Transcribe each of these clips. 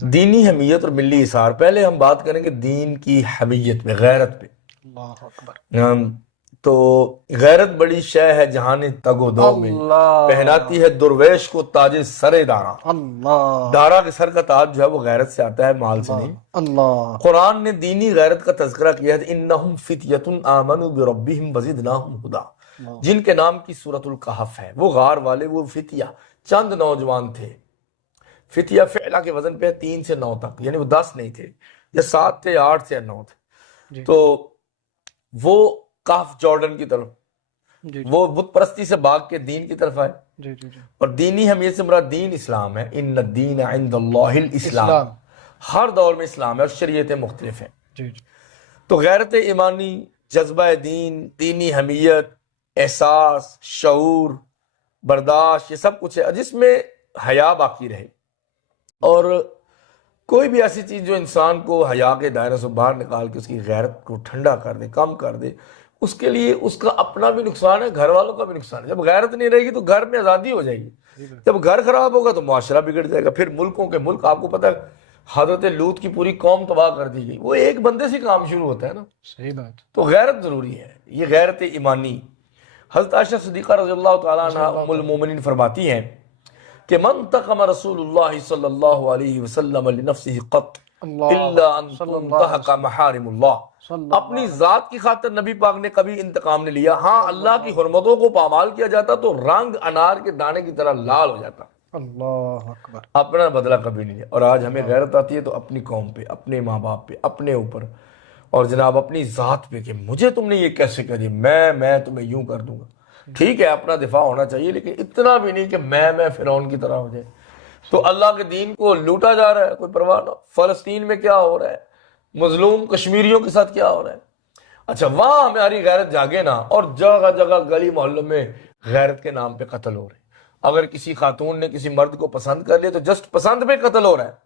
دینی حمیت اور ملی اثار. پہلے ہم بات کریں گے دین کی حمیت پہ، غیرت پہ. اللہ اکبر. تو غیرت بڑی شے ہے جہان تگ و دو میں، اللہ پہناتی ہے درویش کو تاج سر دارا. اللہ دارا کے سر کا تاج جو ہے وہ غیرت سے آتا ہے، مال سے اللہ نہیں. اللہ قرآن نے دینی غیرت کا تذکرہ کیا ہے، انہم فتیۃ آمنوا بربہم وزدناہم ہدی، اللہ. جن کے نام کی سورۃ الکہف ہے. وہ غار والے، وہ فتیہ چند نوجوان تھے. فتیہ فعلہ کے وزن پہ 3 سے 9 تک، یعنی وہ 10 نہیں تھے، یا 7 تھے، 8 تھے، یا 9 تھے. جی تو وہ کہف جارڈن کی طرف، جی جی وہ بت پرستی سے بھاگ کے دین کی طرف آئے. جی جی جی. اور دینی حمیت سے مراد دین اسلام ہے. ان الدین عند اللہ الاسلام. اسلام. ہر دور میں اسلام ہے اور شریعتیں مختلف ہیں. جی جی تو غیرت ایمانی، جذبہ دین، دینی حمیت، احساس، شعور، برداشت، یہ سب کچھ ہے جس میں حیا باقی رہے. اور کوئی بھی ایسی چیز جو انسان کو حیا کے دائرے سے باہر نکال کے اس کی غیرت کو ٹھنڈا کر دے، کم کر دے، اس کے لیے اس کا اپنا بھی نقصان ہے، گھر والوں کا بھی نقصان ہے. جب غیرت نہیں رہے گی تو گھر میں آزادی ہو جائے گی. جب گھر خراب ہوگا تو معاشرہ بگڑ جائے گا. پھر ملکوں کے ملک، آپ کو پتہ ہے حضرت لوط کی پوری قوم تباہ کر دی گئی. وہ ایک بندے سے کام شروع ہوتا ہے نا. صحیح بات. تو غیرت ضروری ہے، یہ غیرت ایمانی. حضرت عائشہ صدیقہ رضی اللہ تعالیٰ عنہ ام المومنین فرماتی ہیں کہ من تقم رسول اللہ صلی اللہ علیہ وسلم لنفسہ قط الا ان تنتہک محارم اللہ. اپنی ذات کی خاطر نبی پاک نے کبھی انتقام نہیں لیا. ہاں اللہ کی حرمتوں کو پامال کیا جاتا تو رنگ انار کے دانے کی طرح لال ہو جاتا. اللہ اکبر. اپنا بدلہ کبھی نہیں لیا. اور آج ہمیں غیرت آتی ہے تو اپنی قوم پہ، اپنے ماں باپ پہ، اپنے اوپر، اور جناب اپنی ذات پہ کہ مجھے تم نے یہ کیسے کہہ دیا، میں تمہیں یوں کر دوں گا. ٹھیک ہے اپنا دفاع ہونا چاہیے، لیکن اتنا بھی نہیں کہ میں فرعون کی طرح ہو جائے. تو اللہ کے دین کو لوٹا جا رہا ہے، کوئی پرواہ نہ. فلسطین میں کیا ہو رہا ہے، مظلوم کشمیریوں کے ساتھ کیا ہو رہا ہے. اچھا وہاں ہماری غیرت جاگے نا. اور جگہ جگہ گلی محلوں میں غیرت کے نام پہ قتل ہو رہے ہیں. اگر کسی خاتون نے کسی مرد کو پسند کر لیا تو جسٹ پسند پہ قتل ہو رہا ہے.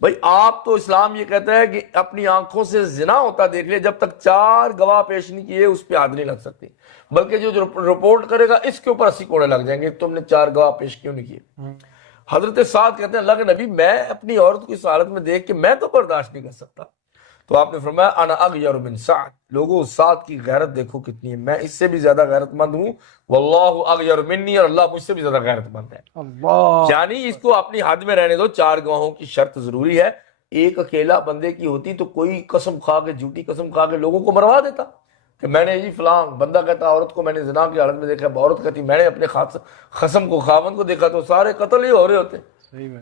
بھائی آپ تو اسلام یہ کہتا ہے کہ اپنی آنکھوں سے زنا ہوتا دیکھ لے، جب تک 4 گواہ پیش نہیں کیے اس پہ حد نہیں لگ سکتی. بلکہ جو رپورٹ کرے گا اس کے اوپر 80 کوڑے لگ جائیں گے، تم نے 4 گواہ پیش کیوں نہیں کیے. حضرت سعد کہتے ہیں اللہ کے نبی میں اپنی عورت کو اس حالت میں دیکھ کے میں تو برداشت نہیں کر سکتا. تو آپ نے فرمایا انا اغیر من سعد. لوگوں سعد کی غیرت دیکھو کتنی ہے، میں اس سے بھی زیادہ غیرت مند ہوں. واللہ اغیر منی، اور اللہ مجھ سے بھی زیادہ غیرت مند ہے. اللہ. یعنی اس کو اپنی حد میں رہنے دو. 4 گواہوں کی شرط ضروری ہے. ایک اکیلا بندے کی ہوتی تو کوئی قسم کھا کے، جھوٹی قسم کھا کے لوگوں کو مروا دیتا کہ میں نے جی فلاں بندہ کہتا عورت کو میں نے زنا کی حالت میں دیکھا، عورت کہتی میں نے اپنے خصم کو، خاوند کو دیکھا، تو سارے قتل ہی ہو رہے ہوتے.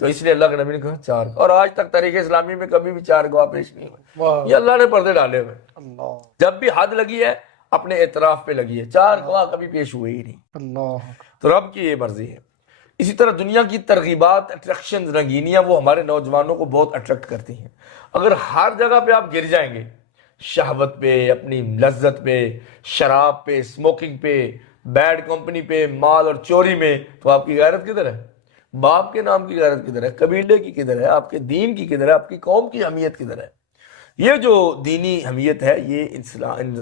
تو اس لیے اللہ کے نبی نے کہا 4. اور آج تک تاریخ اسلامی میں کبھی بھی 4 گواہ پیش نہیں ہوئے. یہ اللہ نے پردے ڈالے ہوئے. اللہ. جب بھی حد لگی ہے اپنے اعتراف پہ لگی ہے. 4 گواہ کبھی پیش ہوئے ہی نہیں. اللہ. تو رب کی یہ مرضی ہے. اسی طرح دنیا کی ترغیبات، اٹریکشن، رنگینیاں وہ ہمارے نوجوانوں کو بہت اٹریکٹ کرتی ہیں. اگر ہر جگہ پہ آپ گر جائیں گے، شہوت پہ، اپنی لذت پہ، شراب پہ، اسموکنگ پہ، بیڈ کمپنی پہ، مال اور چوری میں، تو آپ کی غیرت کدھر ہے؟ باپ کے نام کی غیرت کدھر ہے؟ قبیلے کی کدھر ہے؟ آپ کے دین کی کدھر ہے؟ آپ کی قوم کی حمیت کدھر ہے؟ یہ جو دینی حمیت ہے یہ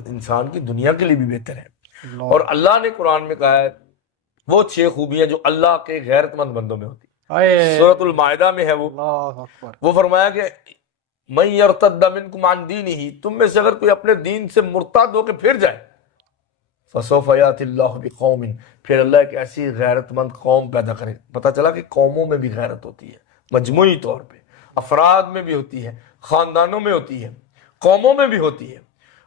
انسان کی دنیا کے لیے بھی بہتر ہے. اور اللہ نے قرآن میں کہا ہے وہ 6 خوبیاں جو اللہ کے غیرت مند بندوں میں ہوتی ہیں. سورۃ المائدہ میں ہے وہ فرمایا کہ من یرتد منکم عن دینہ، تم میں سے اگر کوئی اپنے دین سے مرتد ہو کے پھر جائے، فسوف یأتی اللہ بقوم، پھر اللہ ایک ایسی غیرت مند قوم پیدا کرے. پتہ چلا کہ قوموں میں بھی غیرت ہوتی ہے، مجموعی طور پہ افراد میں بھی ہوتی ہے، خاندانوں میں ہوتی ہے، قوموں میں بھی ہوتی ہے.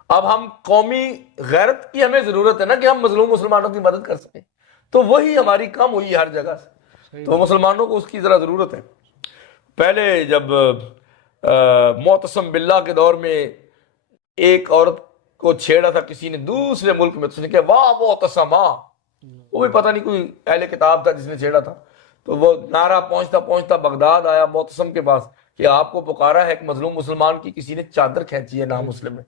اب ہم قومی غیرت کی ہمیں ضرورت ہے نا کہ ہم مظلوم مسلمانوں کی مدد کر سکیں. تو وہی ہماری کم ہوئی ہر جگہ سے. تو مسلمانوں کو اس کی ذرا ضرورت ہے. پہلے جب معتصم باللہ کے دور میں ایک عورت کو چھیڑا تھا کسی نے دوسرے ملک میں، تو اس نے کہا واہ معتصمہ. وہ بھی پتہ نہیں کوئی اہل کتاب تھا جس نے چھیڑا تھا. تو وہ نعرہ پہنچتا پہنچتا بغداد آیا معتصم کے پاس کہ آپ کو پکارا ہے ایک مظلوم مسلمان کی کسی نے چادر کھینچی ہے نامسلم میں.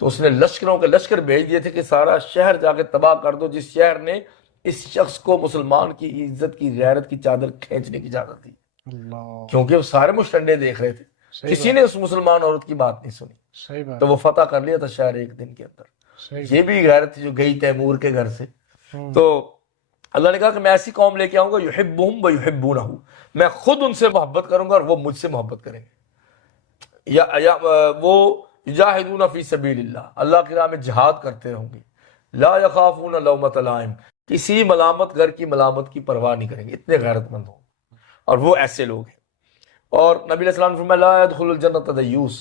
تو اس نے لشکروں کے لشکر بھیج دیے تھے کہ سارا شہر جا کے تباہ کر دو جس شہر نے اس شخص کو مسلمان کی عزت کی غیرت کی چادر کھینچنے کی اجازت دی. کیونکہ وہ سارے مشٹنڈے دیکھ رہے تھے، کسی نے اس مسلمان عورت کی بات نہیں سنی. تو وہ فتح کر لیا تھا شہر ایک دن کے اندر. یہ بھی غیرت جو گئی تیمور کے گھر سے. تو اللہ نے کہا کہ میں ایسی قوم لے کے آؤں گا یحبہم و یحبونہ، میں خود ان سے محبت کروں گا اور وہ مجھ سے محبت کریں گے، یا وہ یجاہدون فی سبیل اللہ، اللہ کی راہ میں جہاد کرتے ہوں گے، لا یخافون لومۃ لائم، کسی ملامت گر کی ملامت کی پرواہ نہیں کریں گے، اتنے غیرت مند ہوں، اور وہ ایسے لوگ ہیں۔ اور نبی علیہ السلام نے فرمایا لا يدخل الجنت دیوس،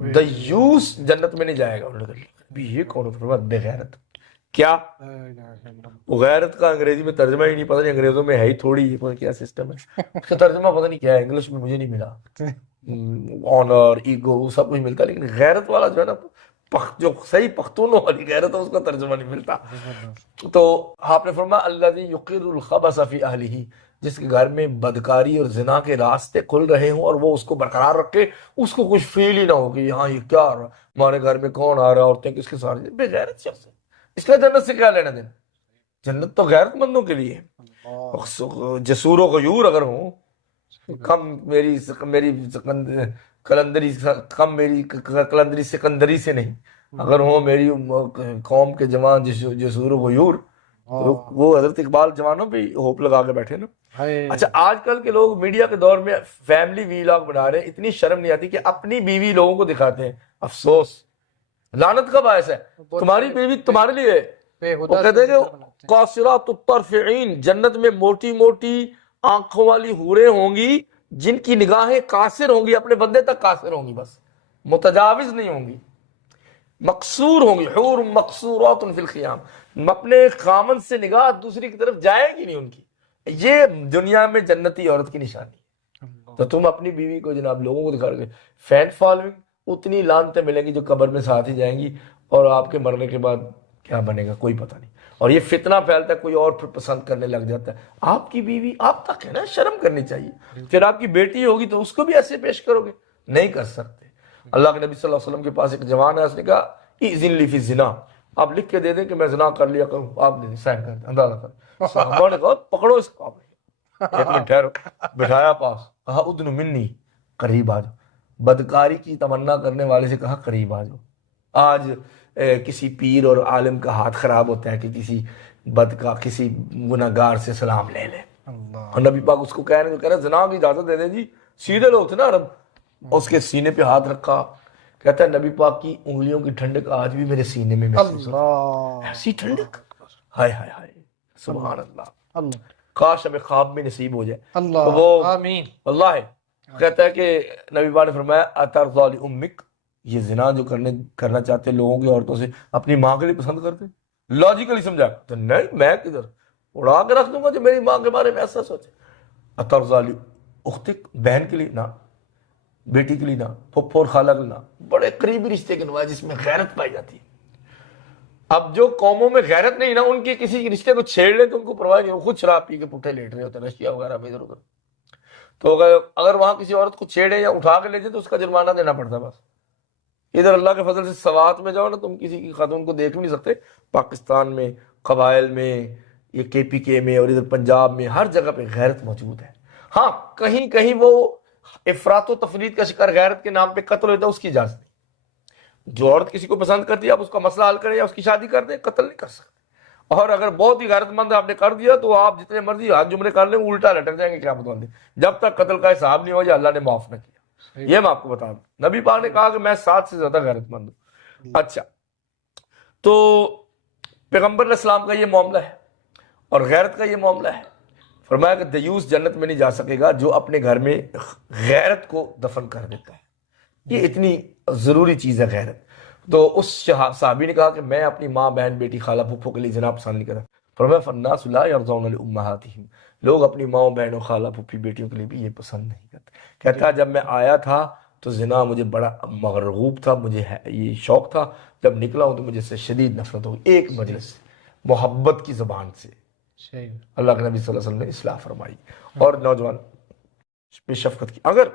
دیوس جنت میں نہیں جائے گا۔ انہوں نے کہا بھی یہ کون ہے؟ فرمایا بے غیرت۔ کیا وہ غیرت کا انگریزی میں ترجمہ ہی نہیں، پتہ نہیں انگریزوں میں ہے ہی تھوڑی، یہ کیا سسٹم ہے اس کا ترجمہ پتہ نہیں کیا ہے، انگلش میں مجھے نہیں ملا۔ آنر، ایگو، سب کچھ ملتا ہے، لیکن غیرت والا جو ہے نا، جو صحیح پختونوں والی غیرت ہے اس کا ترجمہ نہیں ملتا۔ تو آپ نے فرمایا الذی یقر الخبث فی اہلہ، جس کے گھر میں بدکاری اور زنا کے راستے کھل رہے ہوں اور وہ اس کو برقرار رکھے، اس کو کچھ فیل ہی نہ ہو کہ یہاں یہ کیا رہا، ہمارے گھر میں کون آ رہا ہے، عورتیں کس کے ساتھ، بے غیرت شخص ہے، اس کا جنت سے کیا لینا دینا؟ جنت تو غیرت مندوں کے لیے ہے۔ جسور و غیور اگر ہوں، کم میری کلندری کم میری کلندری سکندری سے نہیں، اگر ہوں میری قوم کے جوان جسور و غیور، تو وہ حضرت اقبال جوانوں پہ ہوپ لگا کے بیٹھے نا۔ اچھا آج کل کے لوگ میڈیا کے دور میں فیملی ویلاگ بنا رہے ہیں، اتنی شرم نہیں آتی کہ اپنی بیوی لوگوں کو دکھاتے ہیں۔ افسوس، لعنت کا باعث ہے، تمہاری بیوی تمہارے لیے ہے۔ وہ کہتے ہیں کہ قاصرات الطرف عین، جنت میں موٹی موٹی آنکھوں والی حوریں ہوں گی جن کی نگاہیں قاصر ہوں گی، اپنے بندے تک قاصر ہوں گی، بس متجاوز نہیں ہوں گی، مقصور ہوں گی، حور مقصورات فی الخیام، اپنے خامن سے نگاہ دوسری کی طرف جائے گی نہیں ان کی۔ یہ دنیا میں جنتی عورت کی نشانی ہے۔ تو تم اپنی بیوی کو جناب لوگوں کو دکھا رہے، فین فالوئنگ، اتنی لعنتیں ملیں گی جو قبر میں ساتھ ہی جائیں گی، اور آپ کے مرنے کے بعد کیا بنے گا کوئی پتہ نہیں۔ اور یہ فتنہ پھیلتا ہے، کوئی اور پھر پسند کرنے لگ جاتا ہے۔ آپ کی بیوی آپ تک ہے نا، شرم کرنی چاہیے۔ پھر آپ کی بیٹی ہوگی تو اس کو بھی ایسے پیش کرو گے، نہیں کر سکتے۔ اللہ کے نبی صلی اللہ علیہ وسلم کے پاس ایک جوان ہے، اس نے کہا اذن لی فی الزنا، آپ لکھ کے دے دیں کہ میں زنا کر لیا کروں، آپ نے سائن کر دیں، اندازہ کر۔ صحابہ نے کہا پکڑو اس کو، ایک منٹ ٹھہرو، بٹھایا پاس، کہا ادن منی، قریب آ جاؤ۔ بدکاری کی تمنا کرنے والے سے کہا قریب آ جاؤ۔ آج کسی پیر اور عالم کا ہاتھ خراب ہوتا ہے کہ کسی گناہگار سے سلام لے لے، اور نبی پاک اس کو کہہ رہے زنا کی اجازت دے دیں جی، سیدھے لوگ تھے نا عرب۔ اس کے سینے پہ ہاتھ رکھا، کہتا ہے نبی پاک کی انگلیوں کی ٹھنڈک آج بھی میرے سینے میں محسوس ہوتی ہے، ایسی ٹھنڈک، ہائے ہائے ہائے، سبحان اللہ، کاش ہمیں خواب میں نصیب ہو جائے۔ تو وہ آمین۔ اللہ کہتا ہے کہ نبی پاک نے فرمایا اترضی لامک، یہ زنا جو کرنا چاہتے لوگوں کی عورتوں سے اپنی ماں کے لیے پسند کرتے، لاجیکلی سمجھا تو نہیں، میں کدھر اڑا کے رکھ دوں گا جو میری ماں کے بارے میں ایسا سوچے۔ اترضی لاختک، بہن کے لیے نہ، بیٹی کے لیے نہ، پھپھو اور خالہ کے لیے نہ، بڑے قریبی رشتے کے نوائے جس میں غیرت پائی جاتی ہے۔ اب جو قوموں میں غیرت نہیں نا، ان کے کسی رشتے کو چھیڑ لیں تو ان کو پرواہ نہیں، وہ خود شراب پی کے پٹھے لیٹ رہے ہوتے ہیں رشیا وغیرہ میں ادھر ادھر۔ تو اگر وہاں کسی عورت کو چھیڑے یا اٹھا کے لے جائے تو اس کا جرمانہ دینا پڑتا ہے بس۔ ادھر اللہ کے فضل سے سوات میں جاؤ نا، تم کسی کی خاتون کو دیکھ بھی نہیں سکتے، پاکستان میں قبائل میں، یہ KPK میں اور ادھر پنجاب میں ہر جگہ پہ غیرت موجود ہے۔ ہاں کہیں کہیں وہ افراط و تفریط کا شکار غیرت کے نام پہ قتل ہوتا ہے، اس کی اجازت نہیں۔ جو عورت کسی کو پسند کرتی ہے آپ اس کا مسئلہ حل کریں یا اس کی شادی کر دیں، قتل نہیں کر سکتے۔ اور اگر بہت ہی غیرت مند آپ نے کر دیا تو آپ جتنے مرضی ہاتھ جملے کر لیں، الٹا لٹک جائیں گے قیامت والے دن، جب تک قتل کا حساب نہیں ہو جائے اللہ نے معاف نہ کیا۔ یہ میں آپ کو بتا دوں، نبی پاک نے کہا کہ میں 7 سے زیادہ غیرت مند ہوں۔ اچھا، تو پیغمبر علیہ السلام کا یہ معاملہ ہے اور غیرت کا یہ معاملہ ہے۔ فرمایا کہ دیوس جنت میں نہیں جا سکے گا جو اپنے گھر میں غیرت کو دفن کر دیتا ہے۔ یہ اتنی ضروری چیز ہے غیرت۔ تو اس صحابی نے کہا کہ میں اپنی ماں، بہن، بیٹی، خالہ، پھپھو کے لیے زنا پسند نہیں کرتا۔ فرمایا فالناس لا يرضون لامہاتہم، لوگ اپنی ماں، بہنوں، خالہ، پھپھی، بیٹیوں کے لیے بھی یہ پسند نہیں کرتے۔ کہتا ہے جب میں آیا تھا تو زنا مجھے بڑا مرغوب تھا، مجھے یہ شوق تھا، جب نکلا ہوں تو مجھے سے شدید نفرت ہو گئی، ایک مجلس سے، محبت کی زبان سے۔ اللہ کے نبی صلی اللہ علیہ وسلم نے اصلاح فرمائی اور نوجوان پہ شفقت کی۔ اگر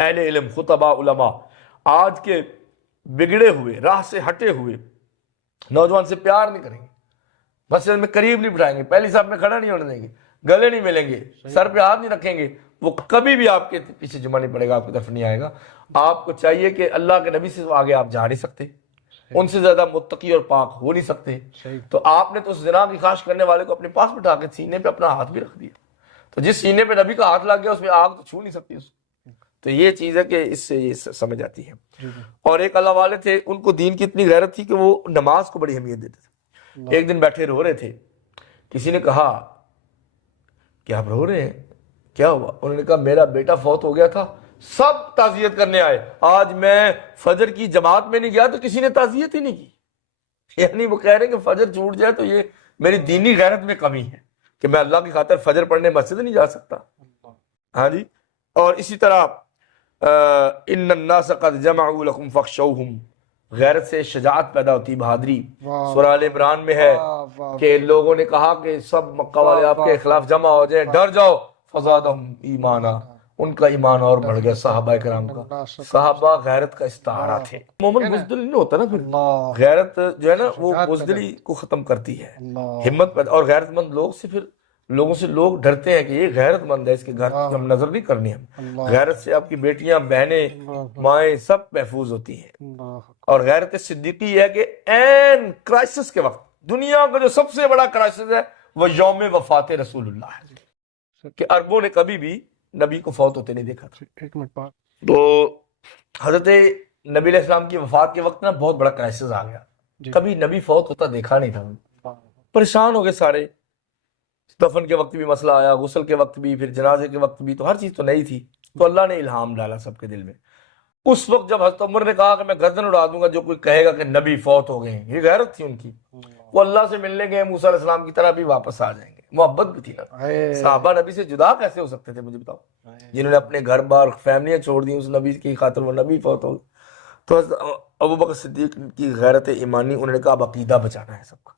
اہل علم، خطباء، علماء آج کے بگڑے ہوئے، راہ سے ہٹے ہوئے نوجوان سے پیار نہیں کریں گے، مسجد میں قریب نہیں بٹھائیں گے، پہلی صف میں کھڑا نہیں ہونے دیں گے، گلے نہیں ملیں گے، سر پہ ہاتھ نہیں رکھیں گے، وہ کبھی بھی آپ کے پیچھے جمعہ نہیں پڑے گا، آپ کی طرف نہیں آئے گا۔ آپ کو چاہیے کہ اللہ کے نبی سے آگے آپ جا نہیں سکتے، ان سے زیادہ متقی اور پاک ہو نہیں سکتے. صحیح. تو آپ نے تو اس زنا کی خواہش کرنے والے کو اپنے پاس بٹھا کے سینے پہ اپنا ہاتھ بھی رکھ دیا. تو جس سینے پہ نبی کا ہاتھ لگ گیا اس میں آگ تو چھو نہیں سکتی اس کو. تو یہ چیز ہے کہ اس سے یہ سمجھ آتی ہے. اور ایک اللہ والے تھے, ان کو دین کی اتنی غیرت تھی کہ وہ نماز کو بڑی اہمیت دیتے تھے. ایک دن بیٹھے رو رہے تھے, کسی نے کہا کہ آپ رو رہے ہیں, کیا ہوا؟ انہوں نے کہا میرا بیٹا فوت ہو گیا تھا, سب تعزیت کرنے آئے, آج میں فجر کی جماعت میں نہیں گیا تو کسی نے تعزیت ہی نہیں کی. یعنی وہ کہہ رہے ہیں کہ فجر چھوٹ جائے تو یہ میری دینی غیرت میں کمی ہے کہ میں اللہ کی خاطر فجر پڑھنے مسجد نہیں جا سکتا. ہاں جی. اور اسی طرح ان الناس قد جمعوا لكم فاخشوهم, غیرت سے شجاعت پیدا ہوتی, بہادری. سورہ آل عمران میں ہے کہ لوگوں نے کہا کہ سب مکہ والے آپ کے خلاف جمع ہو جائیں, ڈر جاؤ. فزادہم ایمانا, ان کا ایمان اور بڑھ گیا صحابہ کرام کا. صحابہ غیرت کا استعارہ تھے. مومن بزدل نہیں ہوتا نا پھر, غیرت جو ہے نا وہ بزدلی کو ختم کرتی ہے, ہمت پیدا. اور غیرت مند لوگ سے پھر لوگوں سے لوگ ڈرتے ہیں کہ یہ غیرت مند ہے, اس کے گھر کی ہم نظر نہیں کرنی. ہم غیرت سے آپ کی بیٹیاں, بہنیں, مائیں سب محفوظ ہوتی ہیں. اور غیرت صدیقی ہے کہ این کرائسس کے وقت, دنیا کا جو سب سے بڑا کرائسس ہے وہ یوم وفات رسول اللہ ہے, کہ عربوں نے کبھی بھی نبی کو فوت ہوتے نہیں دیکھا تھا. ایک منٹ بعد تو حضرت نبی علیہ السلام کی وفات کے وقت نا بہت بڑا کرائسس آ گیا. کبھی نبی فوت ہوتا دیکھا نہیں تھا, پریشان ہو گئے سارے. دفن کے وقت بھی مسئلہ آیا, غسل کے وقت بھی, پھر جنازے کے وقت بھی, تو ہر چیز تو نئی تھی. تو اللہ نے الہام ڈالا سب کے دل میں. اس وقت جب حضرت عمر نے کہا کہ میں گردن اڑا دوں گا جو کوئی کہے گا کہ نبی فوت ہو گئے ہیں, یہ غیرت تھی ان کی. وہ اللہ سے ملنے گئے, موسیٰ علیہ السلام کی طرح بھی واپس آ جائیں گے. محبت بھی تھی نا. صحابہ نبی سے جدا کیسے ہو سکتے تھے مجھے بتاؤ, جنہوں نے اپنے گھر بار فیملیاں چھوڑ دی اس نبی کی خاطر, وہ نبی فوت ہو گئے. تو حضرت ابوبکر صدیق کی غیرت ایمانی, انہوں نے کہا اب عقیدہ بچانا ہے سب کا.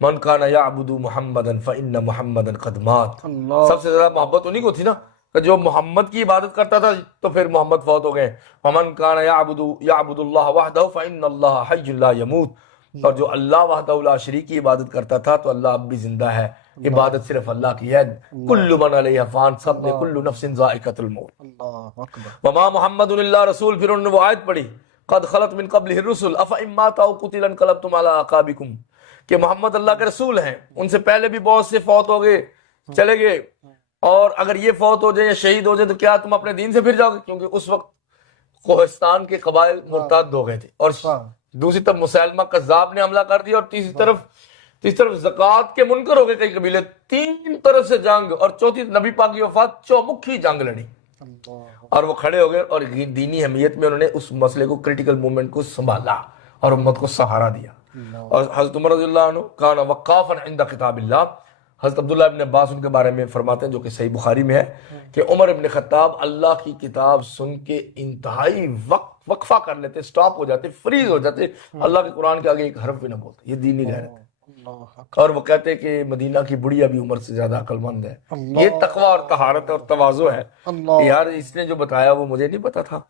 من کان یعبد محمدا فإن محمدا قد مات. سب سے زیادہ محبت انہی کو تھی نا, کہ جو محمد کی عبادت کرتا تھا تو پھر محمد فوت ہو گئے. ومن کان یعبد اللہ وحدہ فإن اللہ حی لا یموت. اور جو اللہ وحدہ لا شریک کی عبادت کرتا تھا تو اللہ اب بھی زندہ ہے, عبادت صرف اللہ کی ہے. کل من علیہ فان, سب نے کل نفس ذائقۃ الموت. اللہ اکبر. وما محمد الا رسول, پھر انہوں نے وہ آیت پڑھی قد خلت من قبلہ الرسل افإن مات او قتل انقلبتم علی اعقابکم, کہ محمد اللہ کے رسول ہیں, ان سے پہلے بھی بہت سے فوت ہو گئے, چلے گئے, اور اگر یہ فوت ہو جائیں یا شہید ہو جائیں تو کیا تم اپنے دین سے پھر جاؤ گے؟ کیونکہ اس وقت کوہستان کے قبائل مرتد ہو گئے تھے, اور دوسری طرف مسیلمہ کذاب نے حملہ کر دیا, اور تیسری طرف زکوٰۃ کے منکر ہو گئے کئی قبیلے. تین طرف سے جنگ, اور چوتھی نبی پاک کی وفات, چومکھی جنگ لڑی. اور وہ کھڑے ہو گئے اور دینی اہمیت میں انہوں نے اس مسئلے کو, کریٹیکل مومنٹ کو سنبھالا اور امت کو سہارا دیا. اور حضرت عمر رضی اللہ عنہ کان وقافا عند کتاب اللہ. حضرت عبداللہ ابن عباس ان کے بارے میں فرماتے ہیں, جو کہ صحیح بخاری میں ہے, کہ عمر ابن خطاب اللہ کی کتاب سن کے انتہائی وقفہ کر لیتے, سٹاپ ہو جاتے, فریز ہو جاتے, اللہ کے قرآن کے آگے ایک حرف بھی نہ بولتے. یہ دینی غیرت ہے. اور وہ کہتے کہ مدینہ کی بڑھیا بھی عمر سے زیادہ عقل مند ہے. یہ تقوی اور طہارت اور تواضع ہے. یار اس نے جو بتایا وہ مجھے نہیں پتا تھا.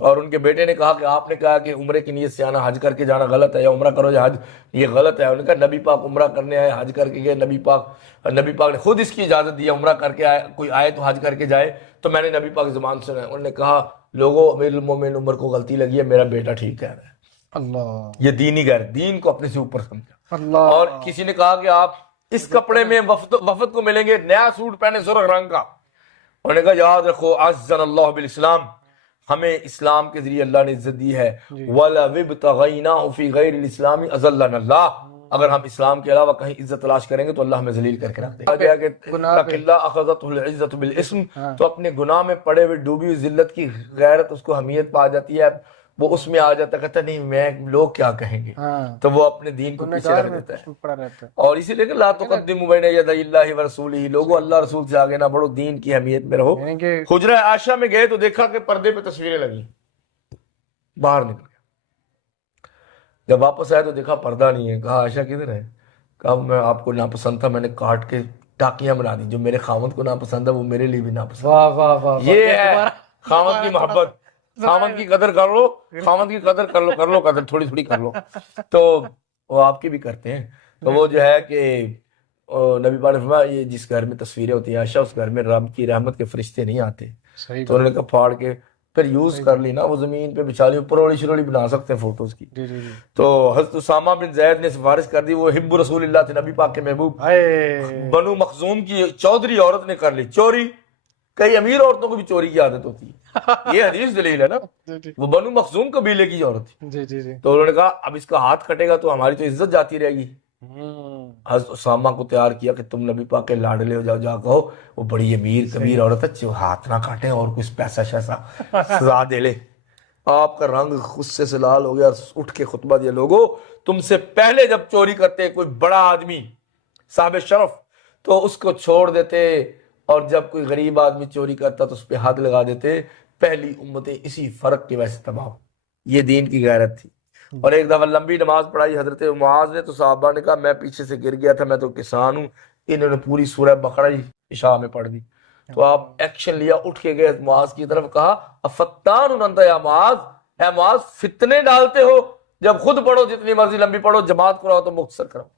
اور ان کے بیٹے نے کہا کہ آپ نے کہا کہ عمرے کی نیت سے آنا حج کر کے جانا غلط ہے, یا عمرہ کرو یا حج, یہ غلط ہے. انہوں نے کہا نبی پاک عمرہ کرنے آئے, حج کر کے گئے. نبی پاک نے خود اس کی اجازت دی, عمرہ کر کے آئے, کوئی آئے تو حج کر کے جائے. تو میں نے نبی پاک زبان سنا ہے, انہوں نے کہا لوگوں امیر المومنین عمر کو غلطی لگی ہے, میرا بیٹا ٹھیک کہہ رہا ہے. یہ دینی غیرت, دین کو اپنے سے اوپر سمجھا. اور کسی نے کہا کہ آپ اس کپڑے میں وفد کو ملیں گے, نیا سوٹ پہنے سرخ رنگ کا. انہوں نے کہا یاد رکھو عزنا اللہ بالاسلام, ہمیں اسلام کے ذریعے اللہ نے عزت دی ہے. وَلَوِ ابْتَغَيْنَاهُ فِي غَيْرِ الْإِسْلَامِ أَذَلَّنَا اللَّهُ, اگر ہم اسلام کے علاوہ کہیں عزت تلاش کریں گے تو اللہ ہمیں ذلیل کر کے رکھ دے گا. کہ تَقِ اللَّهَ أَخَذَتْهُ الْعِزَّةُ بِالْإِسْمِ, تو اپنے گناہ میں پڑے ہوئے ڈوبی ہوئی ذلت کی غیرت اس کو حمیت پا جاتی ہے, وہ اس میں آ جاتا, کہتا نہیں میں لوگ کیا کہیں گے, تو وہ اپنے دین کو پیچھے رکھ دیتا ہے. اور اسی لیے کہ لا تقدموا بین یدی اللہ ورسولہ, لوگوں اللہ رسول سے آگے نہ بڑھو, دین کی اہمیت میں رہو. حجرہ عائشہ میں گئے تو دیکھا کہ پردے پہ تصویریں لگی, باہر نکل گیا. جب واپس آئے تو دیکھا پردہ نہیں ہے. کہا عائشہ کدھر ہے؟ کہا میں آپ کو ناپسند تھا, میں نے کاٹ کے ٹاکیاں بنا دی, جو میرے خاوند کو ناپسند ہے وہ میرے لیے بھی ناپسند. واہ واہ واہ, یہ ہے خاوند کی محبت. خاوند کی قدر کر لو, خاوند کی قدر کر لو قدر تھوڑی تھوڑی کر لو, تو وہ آپ کی بھی کرتے ہیں. تو وہ جو ہے کہ نبی پاک نے فرمایا یہ جس گھر میں تصویریں ہوتی ہیں عائشہ, اس گھر میں رب کی رحمت کے فرشتے نہیں آتے. تو انہوں نے کہا پھاڑ کے پھر یوز کر لی نا وہ زمین پہ بچھا لی، پروڑی شروڑی بنا سکتے ہیں فوٹوز کی. جی جی جی. تو حضرت اسامہ بن زید نے سفارش کر دی، وہ حب رسول اللہ تھے، نبی پاک کے محبوب. ہائے. بنو مخزوم کی چودھری عورت نے کر لی چوری. کئی امیر عورتوں کو بھی چوری کی عادت ہوتی ہے، یہ حدیث دلیل ہے نا. جی جی وہ بنو مخزوم قبیلے کی عورت تھی. جی جی جی. تو انہوں نے کہا اب اس کا ہاتھ کٹے گا تو ہماری تو عزت جاتی رہے گی. حضرت اسامہ کو تیار کیا کہ تم نبی پاک کے لاڈلے ہو جاؤ، جا کہو وہ بڑی امیر کبیر عورت ہے، ہاتھ نہ کاٹے اور کچھ پیسہ شیسا سزا دے لے. آپ کا رنگ غصے سے لال ہو گیا، اٹھ کے خطبہ دیا، لوگو تم سے پہلے جب چوری کرتے کوئی بڑا آدمی صاحب شرف تو اس کو چھوڑ دیتے، اور جب کوئی غریب آدمی چوری کرتا تو اس پہ حد لگا دیتے. پہلی امتیں اسی فرق کی وجہ سے تباہ. یہ دین کی غیرت تھی. اور ایک دفعہ لمبی نماز پڑھائی حضرت معاذ نے، تو صحابہ نے کہا میں پیچھے سے گر گیا تھا، میں تو کسان ہوں. انہوں نے پوری سورہ بقرہ عشاء میں پڑھ دی. تو آپ ایکشن لیا، اٹھ کے گئے معاذ کی طرف، کہا افتان انت یا معاذ، اے معاذ فتنے ڈالتے ہو، جب خود پڑھو جتنی مرضی لمبی پڑھو، جماعت کراؤ تو مختصر کراؤ.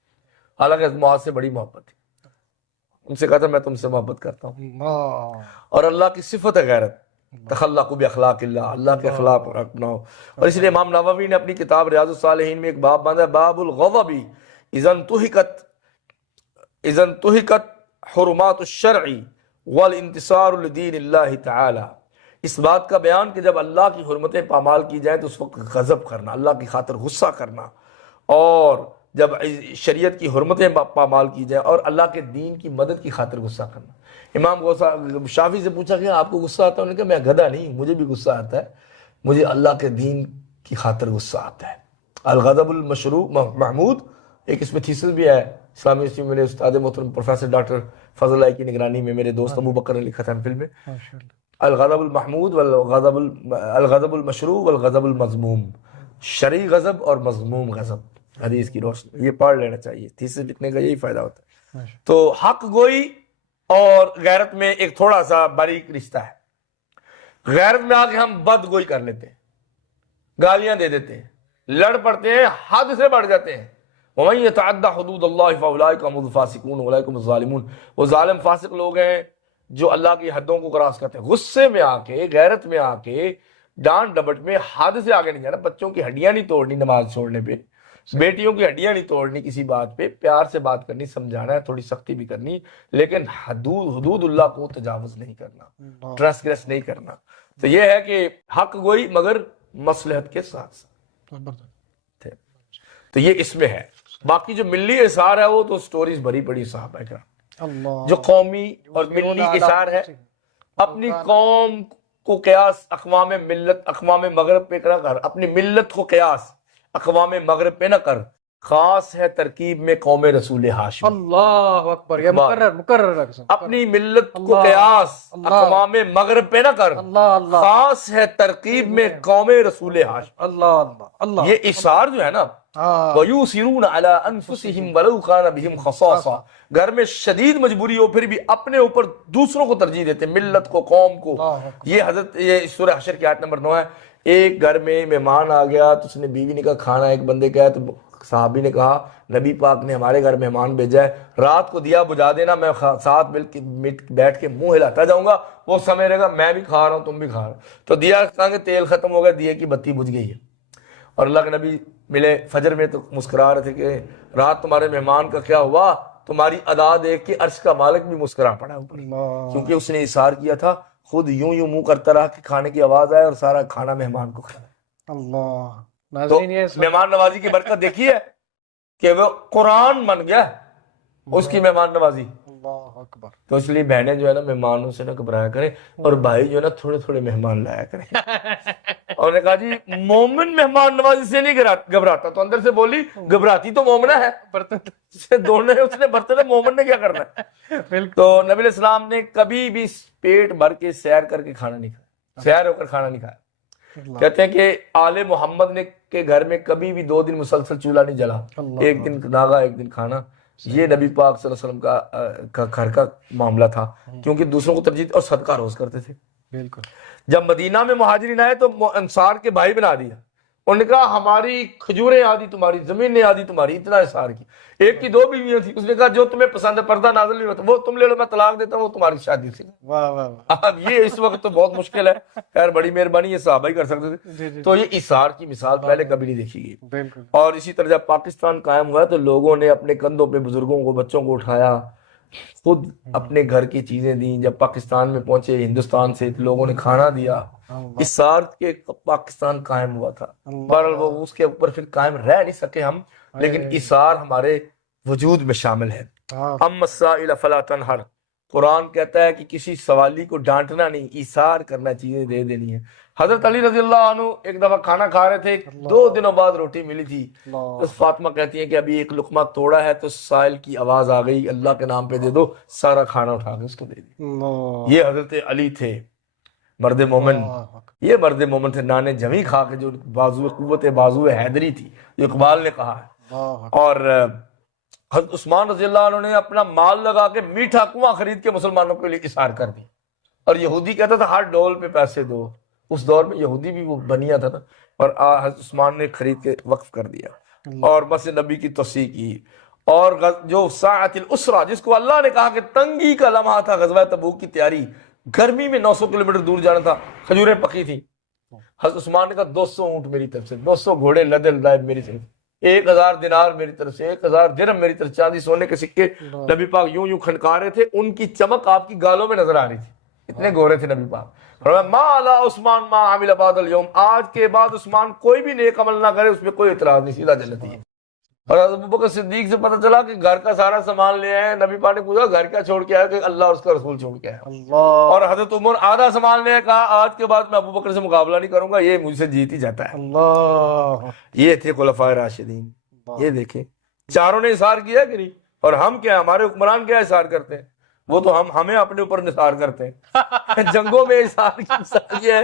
حالانکہ معاذ سے بڑی محبت تھی، ان سے کہا تھا میں تم سے محبت کرتا ہوں. اللہ. اور اللہ کی صفت ہے غیرت، تخلقوا باخلاق اللہ، اللہ کے اخلاق اپناؤ. اور اس لیے امام نووی نے اپنی کتاب ریاض الصالحین میں ایک باب باندھا ہے، باب الغضب اذا انتهكت حرمات الشرع والانتصار لدین اللہ تعالی. اس بات کا بیان کہ جب اللہ کی حرمتیں پامال کی جائیں تو اس وقت غضب کرنا، اللہ کی خاطر غصہ کرنا، اور جب شریعت کی حرمتیں پامال کی جائیں اور اللہ کے دین کی مدد کی خاطر غصہ کرنا. امام شافعی سے پوچھا کہ آپ کو غصہ آتا ہے؟ انہوں نے کہا میں گدھا نہیں، مجھے بھی غصہ آتا ہے، مجھے اللہ کے دین کی خاطر غصہ آتا ہے. الغضب المشروع محمود، ایک اس میں تھیسس بھی ہے اسلامی یونیورسٹی میں، میرے استاد محترم پروفیسر ڈاکٹر فضل اللہ کی نگرانی میں میرے دوست ابو بکر نے لکھا تھا فلم میں، الغضب المحمود الغضب المشروع والغضب المذموم. شرعی غضب اور مذموم غضب، حدیث کی روشنی یہ پڑھ لینا چاہیے، تھیسس لکھنے کا یہی فائدہ ہوتا ہے. تو حق گوئی اور غیرت میں ایک تھوڑا سا باریک رشتہ ہے. غیرت میں آ کے ہم بد گوئی کر لیتے ہیں، گالیاں دے دیتے ہیں، لڑ پڑتے ہیں، حد سے بڑھ جاتے ہیں. وَمَن يَتَعَدَّ حُدُودَ اللَّهِ فَأُولَٰئِكَ هُمُ الْفَاسِقُونَ وَأُولَٰئِكَ هُمُ الظَّالِمُونَ. وہ ظالم فاسق لوگ ہیں جو اللہ کی حدوں کو کراس کرتے ہیں. غصے میں آ کے، غیرت میں آ کے، ڈانٹ ڈپٹ میں حد سے آگے نہیں جانا. بچوں کی ہڈیاں نہیں توڑنی نماز چھوڑنے پہ، بیٹیوں کی ہڈیاں نہیں توڑنی کسی بات پہ، پیار سے بات کرنی، سمجھانا ہے، تھوڑی سختی بھی کرنی، لیکن حدود اللہ کو تجاوز نہیں کرنا، ٹرانسگریس نہیں کرنا. تو یہ ہے کہ حق گوئی مگر مصلحت کے ساتھ ساتھ. تو یہ اس میں ہے. باقی جو ملی اثار ہے وہ تو سٹوریز بھری پڑی صحابہ کرام. جو قومی اور ملی اثار ہے، اپنی قوم کو قیاس اقوام ملت اقوام مغرب پہ نہ کر، اپنی ملت کو قیاس اقوام مغرب پہ نہ کر. خاص ہے ترکیب میں قوم رسول ہاشم. اللہ اکبر. یہ مقرر اپنی ملت کو قیاس اقوام مغرب پہ نہ کر، خاص ہے ترکیب میں قوم رسول ہاشم. اللہ اللہ اللہ. یہ اثار جو ہے نا، وَيُؤْثِرُونَ عَلَىٰ أَنفُسِهِمْ وَلَوْ كَانَ بِهِمْ خَصَاصَةٌ، گھر میں شدید مجبوری ہو پھر بھی اپنے اوپر دوسروں کو ترجیح دیتے، ملت کو، قوم کو. یہ سورہ حشر کی آیت نمبر 9 ہے. ایک گھر میں مہمان آ گیا تو اس نے بیوی نے کہا کھانا ایک بندے کا ہے، تو صحابی نے کہا نبی پاک نے ہمارے گھر مہمان بھیجا ہے، رات کو دیا بجھا دینا، میں ساتھ بیٹھ کے منہ ہلاتا جاؤں گا، وہ سمجھ رہے گا میں بھی کھا رہا ہوں تم بھی کھا رہا ہو. تو دیا کہ تیل ختم ہو گیا، دیے کی بتی بجھ گئی ہے. اور اللہ کے نبی ملے فجر میں تو مسکرا رہے تھے کہ رات تمہارے مہمان کا کیا ہوا؟ تمہاری ادا دیکھ کے عرش کا مالک بھی مسکرا پڑا اوپر، کیونکہ اس نے اثار کیا تھا، خود یوں منہ کرتا رہا کہ کھانے کی آواز آئے اور سارا کھانا مہمان کو کھایا. اللہ. تو مہمان نوازی کی برکت دیکھی ہے کہ وہ قرآن بن گیا اس کی مہمان نوازی. اللہ اکبر. تو اس لیے بہنیں جو ہے نا مہمانوں سے نہ گھبرایا کریں، اور بھائی جو ہے نا تھوڑے تھوڑے مہمان لایا کریں. اور نے کہا جی مومن مہمان نوازی سے نہیں گھبراتا، تو اندر سے بولی گھبراتی تو مومنہ ہے، برتن سے دھونے اس نے برتن ہے، مومن نے کیا کرنا ہے. تو نبی علیہ السلام نے کبھی بھی پیٹ بھر کے سیر کر کے کھانا نہیں کھایا، سیر ہو کر کھانا نہیں کھایا. کہتے ہیں کہ آل محمد نے کے گھر میں کبھی بھی 2 دن مسلسل چولہا نہیں جلا، ایک دن ناغا ایک دن کھانا. یہ نبی پاک صلی اللہ علیہ وسلم کا گھر کا معاملہ تھا، کیونکہ دوسروں کو ترجیح اور صدقہ روز کرتے تھے. بالکل. جب مدینہ میں مہاجرین آئے تو انصار کے بھائی بنا دیا، انہوں نے کہا ہماری کھجوریں آدھی تمہاری، زمینیں آدھی تمہاری، اتنا احسار کی. ایک کی 2 بیویاں تھیں، اس نے کہا جو تمہیں پسند ہے، پردہ نازل نہیں ہوتا، وہ تم لے لو، میں طلاق دیتا ہوں، وہ تمہاری شادی تھی. واہ واہ واہ. اب یہ اس وقت تو بہت مشکل ہے، خیر بڑی مہربانی یہ صحابہ ہی کر سکتے تھے. جی جی تو یہ اثار کی مثال پہلے کبھی نہیں دیکھی گئی. بالکل. اور اسی طرح جب پاکستان قائم ہوا تو لوگوں نے اپنے کندھوں پہ بزرگوں کو، بچوں کو اٹھایا، خود اپنے گھر کی چیزیں دیں. جب پاکستان میں پہنچے ہندوستان سے تو لوگوں نے کھانا دیا. اثار کے پاکستان قائم ہوا تھا. بہرحال وہ اس کے اوپر پھر قائم رہ نہیں سکے ہم، لیکن اثار ہمارے وجود میں شامل ہے. اما السائل فلا تنہر، قرآن کہتا ہے کہ کسی سوالی کو ڈانٹنا نہیں، ایثار کرنا، چیزیں دے دینی ہے. حضرت علی رضی اللہ عنہ ایک دفعہ کھانا کھا رہے تھے، 2 دنوں بعد روٹی ملی تھی. بس فاطمہ کہتی ہیں کہ ابھی ایک لقمہ توڑا ہے تو سائل کی آواز آ گئی، اللہ کے نام پہ دے دو. سارا کھانا اٹھا کے اس کو دے دی. یہ حضرت علی تھے مرد مومن. یہ مرد مومن تھے، نانے جویں کھا کے، جو بازو قوت بازو حیدری تھی، جو اقبال نے کہا ہے. اور حضرت عثمان رضی اللہ عنہ نے اپنا مال لگا کے میٹھا کنواں خرید کے مسلمانوں کے لیے اثار کر دی. اور یہودی کہتا تھا ہر ڈول پہ پیسے دو. اس دور میں یہودی بھی وہ بنیا تھا نا، اور حضرت عثمان نے خرید کے وقف کر دیا اور مسجد نبی کی توسیع کی. اور جو ساعت الاسرہ، جس کو اللہ نے کہا کہ تنگی کا لمحہ تھا، غزوہ تبوک کی تیاری، گرمی میں 900 کلومیٹر دور جانا تھا، کھجوریں پکی تھیں. حضرت عثمان نے کہا 200 اونٹ میری طرف سے، 200 گھوڑے لدے لدائے میری طرف، 1000 دینار میری طرف سے، 1000 درہم میری طرف، چاندی سونے کے سکے. نبی پاک یوں یوں کھنکا رہے تھے، ان کی چمک آپ کی گالوں میں نظر آ رہی تھی، اتنے گورے تھے نبی پاک. ما علی عثمان ما عمل بعد اليوم، آج کے بعد عثمان کوئی بھی نیک عمل نہ کرے، اس پہ کوئی اعتراض نہیں، سیدھا جنتی ہے. اور حضرت ابوبکر صدیق سے پتہ چلا کہ گھر کا سارا سامان لے آئے. نبی پاک نے پوچھا گھر کیا چھوڑ کے آیا؟ کہ اللہ اور اس کا رسول چھوڑ کے آیا. اور حضرت عمر آدھا سامان لے، کہا آج کے بعد میں ابوبکر سے مقابلہ نہیں کروں گا، یہ مجھ سے جیت ہی جاتا ہے. یہ تھے خلفائے راشدین. یہ دیکھیں چاروں نے اثار کیا کہ نہیں. اور ہم کیا، ہمارے حکمران کیا اثار کرتے ہیں؟ وہ تو ہمیں اپنے اوپر نثار کرتے ہیں. جنگوں میں اثار کی مثال یہ ہے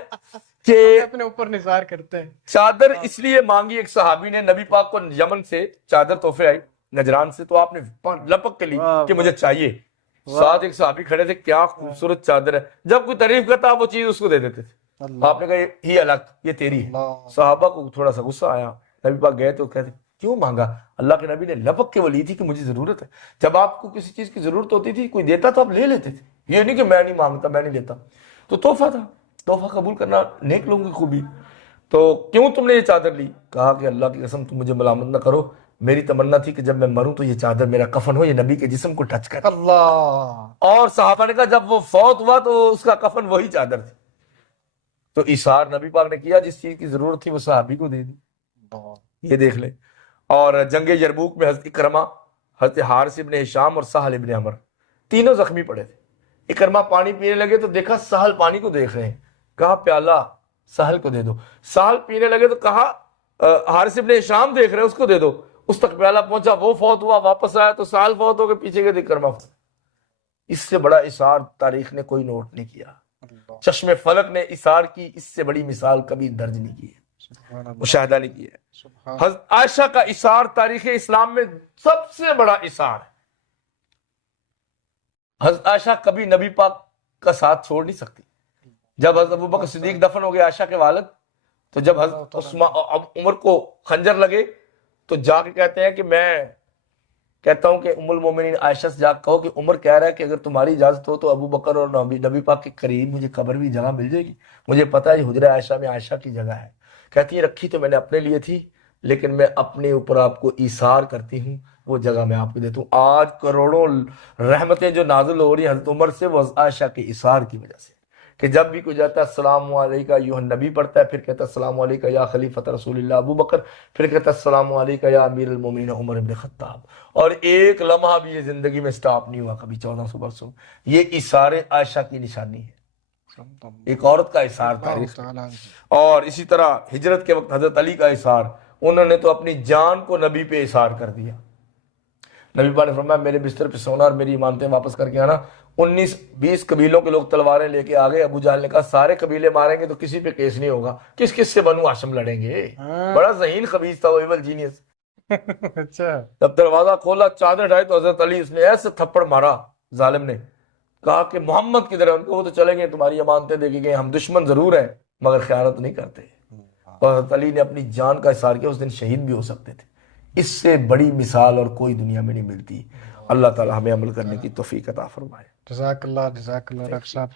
کہ اپنے اوپر نثار کرتے ہیں. چادر اس لیے مانگی ایک صحابی نے، نبی پاک کو یمن سے چادر تحفے آئی نجران سے، تو آپ نے لپک کے لی کہ مجھے چاہیے. ساتھ ایک صحابی کھڑے تھے، کیا خوبصورت چادر ہے. جب کوئی تعریف کرتا وہ چیز اس کو دے دیتے تھے. آپ نے کہا یہ الگ، یہ تیری ہے. صحابہ کو تھوڑا سا غصہ آیا. نبی پاک گئے تو کہتے کیوں مانگا؟ اللہ کے نبی نے لپک کے وہ لی تھی کہ مجھے ضرورت ہے. جب آپ کو کسی چیز کی ضرورت ہوتی تھی، کوئی دیتا تو آپ لے لیتے تھے. یہ نہیں کہ میں نہیں مانگتا، میں نہیں لیتا. تو تحفہ تھا، تحفہ قبول کرنا نیک لوگوں کی خوبی. تو کیوں تم نے یہ چادر لی؟ کہا کہ اللہ کی قسم تم مجھے ملامت نہ کرو، میری تمنا تھی کہ جب میں مروں تو یہ چادر میرا کفن ہو، یہ نبی کے جسم کو ٹچ کر. اللہ. اور صحابہ نے کہا جب وہ فوت ہوا تو اس کا کفن وہی چادر تھی. تو ایثار نبی پاک نے کیا، جس چیز کی ضرورت تھی وہ صحابی کو دے دی. یہ دیکھ لیں. اور جنگ یرموک میں حضرت اکرمہ، حضرت حارث ابن ہشام اور سہل ابن عمر تینوں زخمی پڑے تھے. اکرمہ پانی پینے لگے تو دیکھا سہل پانی کو دیکھ رہے ہیں. کہا پیالہ سہل کو دے دو. سہل پینے لگے تو کہا حارث ابن ہشام دیکھ رہے ہیں، اس کو دے دو. اس تک پیالہ پہنچا، وہ فوت ہوا، واپس آیا تو سہل فوت ہو کے پیچھے گئے اکرمہ فوت. اس سے بڑا اثار تاریخ نے کوئی نوٹ نہیں کیا. چشم فلک نے اثار کی اس سے بڑی مثال کبھی درج نہیں کی ہے، مشاہدہ نہیں کیا ہے. حضرت عائشہ کا اثار تاریخ اسلام میں سب سے بڑا اثار ہے. حضرت عائشہ کبھی نبی پاک کا ساتھ چھوڑ نہیں سکتی. جب حضرت ابوبکر صدیق دفن ہو گئے عائشہ کے والد، تو جب حضرت عمر کو خنجر لگے تو جا کے کہتے ہیں کہ میں کہتا ہوں کہ ام المومنین عائشہ سے جا کہو کہ عمر کہہ رہا ہے کہ اگر تمہاری اجازت ہو تو ابو بکر اور نبی پاک کے قریب مجھے قبر بھی جگہ مل جائے گی. مجھے پتا ہے یہ حجرہ عائشہ میں عائشہ کی جگہ ہے. کہتی ہے رکھی تو میں نے اپنے لیے تھی، لیکن میں اپنے اوپر آپ کو ایثار کرتی ہوں، وہ جگہ میں آپ کو دیتا ہوں. آج کروڑوں رحمتیں جو نازل ہو رہی ہیں حضرت عمر سے، وہ عائشہ کے ایثار کی وجہ سے، کہ جب بھی کوئی جاتا ہے السلام علیکہ ایھا النبی پڑھتا ہے، پھر کہتا ہے السلام علیکہ یا خلیفۃ رسول اللہ ابو بکر، پھر کہتا ہے السلام علیکہ یا امیر المومنین عمر ابن خطاب. اور ایک لمحہ بھی یہ زندگی میں سٹاپ نہیں ہوا کبھی 1400 برسوں. یہ ایثار عائشہ کی نشانی ہے، ایک عورت کا ایثار تاریخ. اور اسی طرح ہجرت کے وقت حضرت علی کا ایثار، انہوں نے تو اپنی جان کو نبی پہ ایثار کر دیا. نبی پاک نے فرمایا میرے بستر پہ سونا اور میری امانتیں واپس کر کے آنا. 19-20 قبیلوں کے لوگ تلواریں لے کے آگئے. ابو جہل نے کہا سارے قبیلے ماریں گے تو کسی پہ کیس نہیں ہوگا، کس کس سے بنو ہاشم لڑیں گے. بڑا ذہین خبیث تھا وہ، ایول جینیس. اچھا. جب دروازہ کھولا چادر اٹھائی تو حضرت علی، اس نے ایسے تھپڑ مارا ظالم نے، کہا کہ محمد کدھر ہے؟ ان کو وہ تو چلیں گے، تمہاری امانتیں دے کے گئے، ہم دشمن ضرور ہیں مگر خیانت نہیں کرتے. اور حضرت علی نے اپنی جان کا اظہار کیا، اس دن شہید بھی ہو سکتے تھے. اس سے بڑی مثال اور کوئی دنیا میں نہیں ملتی. اللہ تعالی ہمیں عمل کرنے کی توفیق عطا فرمائے. جزاک اللہ ڈاکٹر صاحب.